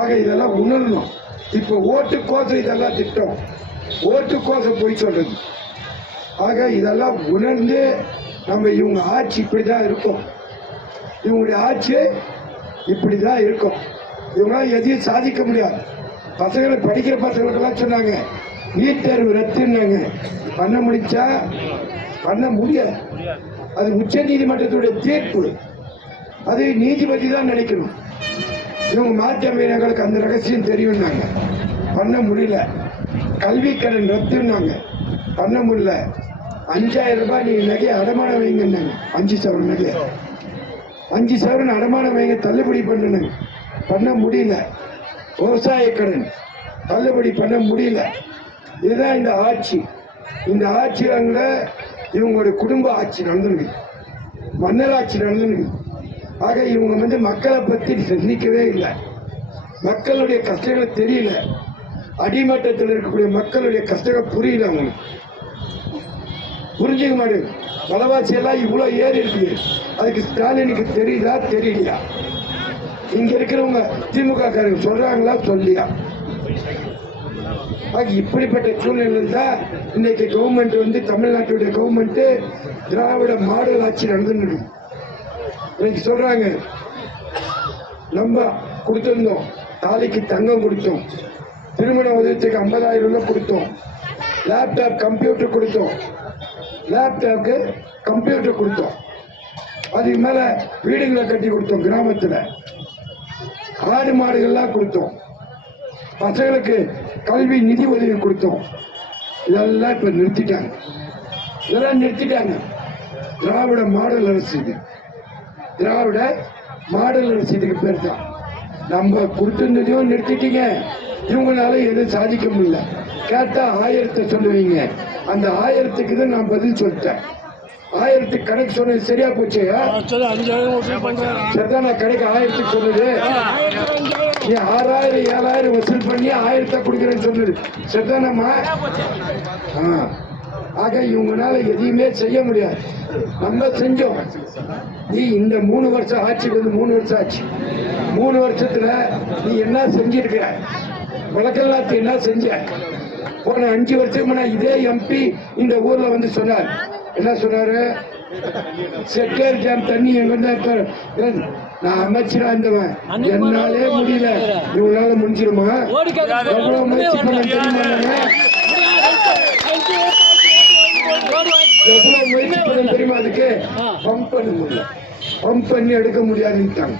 ஆக இதெல்லாம் உணரணும். இப்போ ஓட்டுக்கோசம் இதெல்லாம் திட்டம். ஓட்டுக்கோசம் போய் சொல்றது. ஆக இதெல்லாம் உணர்ந்து நம்ம இவங்க ஆட்சி இப்படி தான் இருக்கும். இவங்களுடைய ஆட்சி இப்படி தான் இருக்கும். இவங்களாம் எதையும் சாதிக்க முடியாது. பசங்களை படிக்கிற பசங்களுக்கெல்லாம் சொன்னாங்க நீட் தேர்வு ரத்துன்னாங்க. பண்ண முடிச்சா பண்ண முடியாது. அது உச்ச நீதிமன்றத்துடைய தீர்ப்பு. அது நீதிபதி தான் நினைக்கணும். இவங்க மாற்றமையினங்களுக்கு அந்த ரகசியம் தெரியும்னாங்க. பண்ண முடியல. கல்வி கடன் ரத்துன்னாங்க. பண்ண முடியல. அஞ்சாயிரம் ரூபாய் நீங்கள் நகை அடமானம் வைங்கன்னாங்க. அஞ்சு சவரன் நகை அஞ்சு சவரன் அடமானம் வைங்க தள்ளுபடி பண்ணணுங்க பண்ண முடியல. விவசாய கடன். தள்ளுபடி பண்ண முடியல. இதுதான் இந்த ஆட்சி. இந்த ஆட்சியில இவங்களுடைய குடும்ப ஆட்சி நடந்துருக்கு. மன்னர் ஆட்சி நடந்துருக்கு. ஆக இவங்க வந்து மக்களை பற்றி சிந்திக்கவே இல்லை. மக்களுடைய கஷ்டங்களை தெரியல. அடிமட்டத்தில் இருக்கக்கூடிய மக்களுடைய கஷ்டங்கள் புரியல அவங்களுக்கு. புரிஞ்சுக்க மாட்டேன். விலைவாசி எல்லாம் இவ்வளோ ஏறி இருக்குது அதுக்கு ஸ்டாலினுக்கு தெரியுதா தெரியலையா? இங்கே இருக்கிறவங்க திமுக காரங்க சொல்கிறாங்களா சொல்லியா? இப்படிப்பட்ட சூழ்நிலையில் தான் இன்னைக்கு கவர்மெண்ட் வந்து தமிழ்நாட்டுடைய கவர்மெண்ட்டு திராவிட மாடல் ஆட்சி நடந்துன்னு இன்னைக்கு சொல்றாங்க நம்ம கொடுத்திருந்தோம். தாலிக்கு தங்கம் கொடுத்தோம். திருமண உதவிக்கு ஐம்பதாயிரம் ரூபாய் கொடுத்தோம். லேப்டாப் கம்ப்யூட்டர் கொடுத்தோம். லேப்டாப்க்கு கம்ப்யூட்டர் கொடுத்தோம். அதுக்கு மேல வீடுகளை கட்டி கொடுத்தோம் கிராமத்துல. ஆடு மாடுகள்லாம் கொடுத்தோம். பசங்களுக்கு கல்வி நிதி உதவி கொடுத்தோம். இதெல்லாம் இப்ப நிறுத்திட்டாங்க. இதெல்லாம் நிறுத்திட்டாங்க. திராவிட மாடல் அரசு இது. திராவிட மாடல் அரசு பேர் தான் நம்ம கொடுத்துருந்ததையும் நிறுத்திட்டீங்க. இவங்களால எதுவும் சாதிக்க முடியல. கேட்டா ஆயிரத்தை சொல்லுவீங்க. அந்த ஆயிரத்துக்கு தான் நான் பதில் சொல்லிட்டேன். ஆயிரத்துக்கு கணக்கு சொன்னது சரியா போச்சு? அஞ்சாயிரம் சரிதான் நான் கணக்கு ஆயிரத்துக்கு சொன்னது. நீ ஆறாயிரம் ஏழாயிரம் வசூல் பண்ணி ஆயிரத்தை கொடுக்குறேன்னு சொன்னது. சரிதானம்மா ஆ. ஆக இவங்கனால எதையுமே செய்ய முடியாது. நம்ம செஞ்சோம். நீ இந்த மூணு வருஷம் ஆட்சிக்கு வந்து மூணு வருஷம் ஆச்சு. மூணு வருஷத்துல நீ என்ன செஞ்சிருக்க? வழக்கெல்லாம் என்ன செஞ்ச? போன அஞ்சு வருஷத்துக்கு முன்னாடி இதே எம்பி இந்த ஊர்ல வந்து சொன்னார். என்ன சொன்னாரு? செக்கர் டேம் தண்ணி எங்கிட்ட நான் அமைச்சரா இருந்தவன். என்னாலே முடியல. இவங்களால முடிஞ்சிருமா? எவ்வளவு முயற்சி பண்ண தெரியுமா நானு? எவ்வளவு முயற்சி பண்ண தெரியுமா அதுக்கு பம்ப் பண்ண முடியல. பம்ப் பண்ணி எடுக்க முடியாதுன்ட்டாங்க.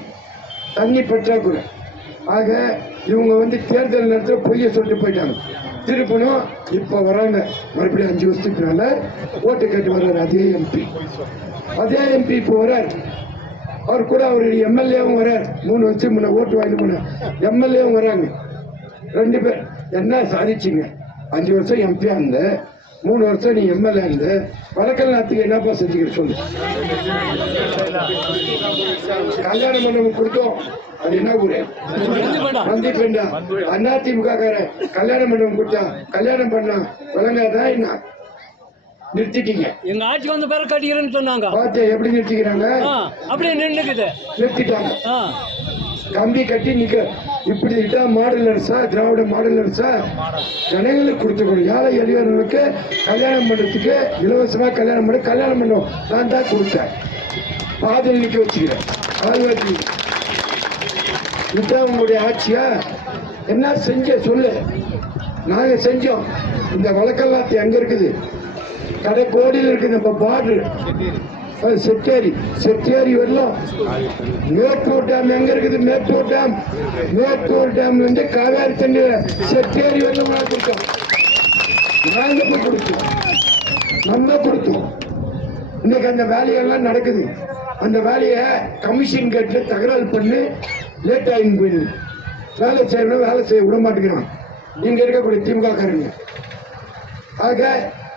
தண்ணி பற்றாக்குறை ஆக இவங்க வந்து தேர்தல் நேரத்தில் பொய்ய சொல்லிட்டு போயிட்டாங்க. திருப்பணும் இப்போ வராங்க. மறுபடியும் அஞ்சு வருஷத்துக்கு மேல ஓட்டு கேட்டு வர்றாரு அதே எம்பி அதே எம்பி இப்போ வர்றார். அவர் கூட அவர் எம்எல்ஏவும் வர்றார். மூணு வருஷம் முன்ன ஓட்டு வாங்கிட்டு போனார் எம்எல்ஏவும் வராங்க ரெண்டு பேர். என்ன சாதிச்சிங்க? அஞ்சு வருஷம் எம்பியாக இருந்தேன் மூணு வருஷம் நீ எம்எல்ஏ இருந்த வழக்கல் நாத்துக்கு என்னப்பா செஞ்சுக்கிற சொல்லு? கல்யாண மண்டபம் கொடுத்தோம். அது என்ன ஊரு? நந்திப்பேண்டா அதிமுக கல்யாண மண்டபம் கொடுத்தா கல்யாணம் பண்ணா வழங்காதா என்ன? நிறுத்திட்டீங்க. எங்க ஆட்சிக்கு வந்த பிறகு கட்டிக்கிறேன்னு சொன்னாங்க. பார்த்து எப்படி நிறுத்திக்கிறாங்க? அப்படியே நின்றுக்குது நிறுத்திட்டாங்க. கம்பி கட்டி நிக்க இப்படி இதான் மாடல் அரசா திராவிட மாடல் அரசா ஜனங்களுக்கு கொடுத்துக்கணும். ஏழை எளியவர்களுக்கு கல்யாணம் பண்ணுறதுக்கு இலவசமாக கல்யாணம் பண்ண கல்யாணம் பண்ணுவோம் நான் தான் கொடுத்தேன். பாதையில் நிற்க வச்சுக்கிறேன். ஆதிவாசி இதுதான் உங்களுடைய ஆட்சியா? என்ன செஞ்ச? சொல்லு. நாங்கள் செஞ்சோம். இந்த வழக்கெல்லாம் எங்கே இருக்குது. கடை கோடியில் இருக்குது. நம்ம பார்டர் செட்டேரி. செட்டேரி வரலாம் மேட்டூர் டேம் எங்க இருக்குது? மேட்டூர் டேம். மேட்டூர் டேம்ல இருந்து காவேரி தண்ணி செட்டேரி வரலாம் கொடுத்தோம். நாங்க போய் கொடுத்தோம். நம்ம கொடுத்தோம். இன்னைக்கு அந்த வேலையெல்லாம் நடக்குது. அந்த வேலையை கமிஷன் கேட்டு தகராறு பண்ணி லேட் ஆகி போயிடுது. வேலை செய்யணும் வேலை செய்ய விட மாட்டேங்கிறான். நீங்கள் இருக்கக்கூடிய திமுக காரங்க ஆக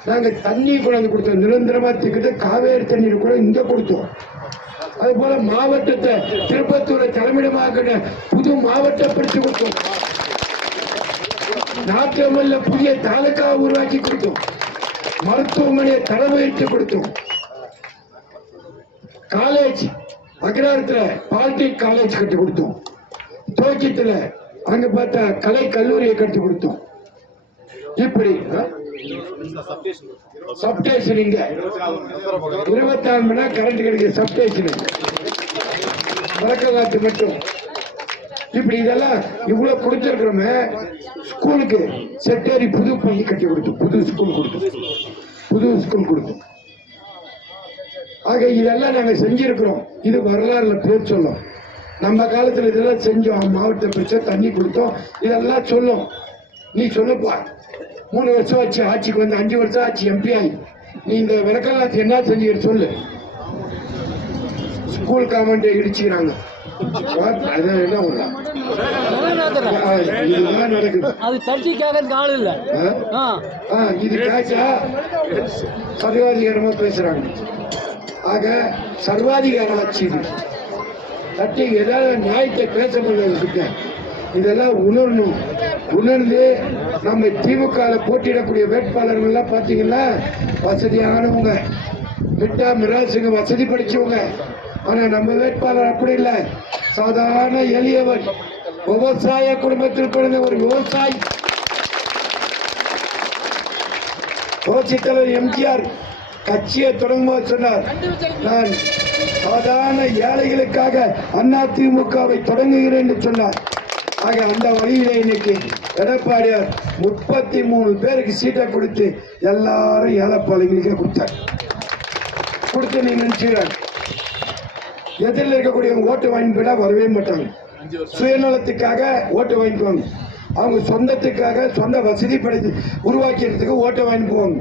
நாங்க தண்ணி கொண்டாந்து கொடுத்தோம். நிரந்தரமா திக்கிட்டு காவேரி தண்ணீர் கூட இங்க கொடுத்தோம். அது போல மாவட்டத்தை திருப்பத்தூரை தலைமையிடமாக புது மாவட்டப்படுத்தி கொடுத்தோம். நாட்டமல்ல புதிய தாலுகா உருவாக்கி கொடுத்தோம். மருத்துவமனையை தலைமையிட்டு கொடுத்தோம். காலேஜ் அக்ராரத்துல பாலிடெக் காலேஜ் கட்டி கொடுத்தோம். தோக்கியத்துல அங்க பார்த்தா கலை கல்லூரியை கட்டி கொடுத்தோம். இப்படி சப்டேஷன் இங்க. இருபத்தி மணி நேரம் கரண்ட் கிடைக்கிற சப்டேஷன். வழக்கங்காத்து மட்டும். இப்படி இதெல்லாம் இவ்வளவு கொடுத்திருக்கிறோமே ஸ்கூலுக்கு செட்டேரி புது பள்ளி கட்டி கொடுத்தோம் புது ஸ்கூல் கொடுத்து. புது ஸ்கூல் கொடுத்து. ஆக இதெல்லாம் நாங்கள் செஞ்சிருக்கிறோம். இது வரலாறுல பேர் சொல்லும். நம்ம காலத்தில் இதெல்லாம் செஞ்சோம். மாவட்ட பிரச்சனை தண்ணி கொடுத்தோம். இதெல்லாம் சொல்லும். நீ சொல்லப்பா. மூணு வருஷம் ஆச்சு ஆட்சிக்கு வந்து அஞ்சு வருஷம் ஆச்சு எம்பி ஆகி நீ இந்த விளக்கெல்லாம் என்ன செஞ்சு சொல்லு. ஸ்கூல் காமெண்டை இடிச்சுக்கிறாங்க. சர்வாதிகாரமா பேசுறாங்க. ஆக சர்வாதிகார ஆட்சி தட்டி ஏதாவது நியாயத்தை பேச முடியல இதெல்லாம் உணரணும். உணர்ந்து நம்ம திமுக போட்டியிடக்கூடிய வேட்பாளர்கள் எல்லாம் வசதியானவங்க. விட்டா மிராசுங்க வசதி படிச்சவங்க. ஆனா நம்ம வேட்பாளர் அப்படி இல்லை. சாதாரண எளியவன். விவசாய குடும்பத்தில் பிறந்த ஒரு விவசாயி. புரட்சித் தலைவர் எம்ஜிஆர் கட்சியை தொடங்கும்போது சொன்னார். நான் சாதாரண ஏழைகளுக்காக அண்ணா திமுகவை தொடங்குகிறேன் என்று சொன்னார். ஆக அந்த வழியில இன்னைக்கு எடப்பாடியார் முப்பத்தி மூணு பேருக்கு சீட்டை கொடுத்து எல்லாரும் ஏழைப்பாளைகளுக்கே கொடுத்தார். கொடுத்து நீங்க நினைச்சுக்கிறாங்க எதிரில் இருக்கக்கூடியவங்க ஓட்டு வாங்கி போயிட்டா வரவே மாட்டாங்க. சுயநலத்துக்காக ஓட்டு வாங்கிக்குவாங்க அவங்க சொந்தத்துக்காக சொந்த வசதி படைத்து உருவாக்கிறதுக்கு ஓட்டை வாங்கி போவாங்க.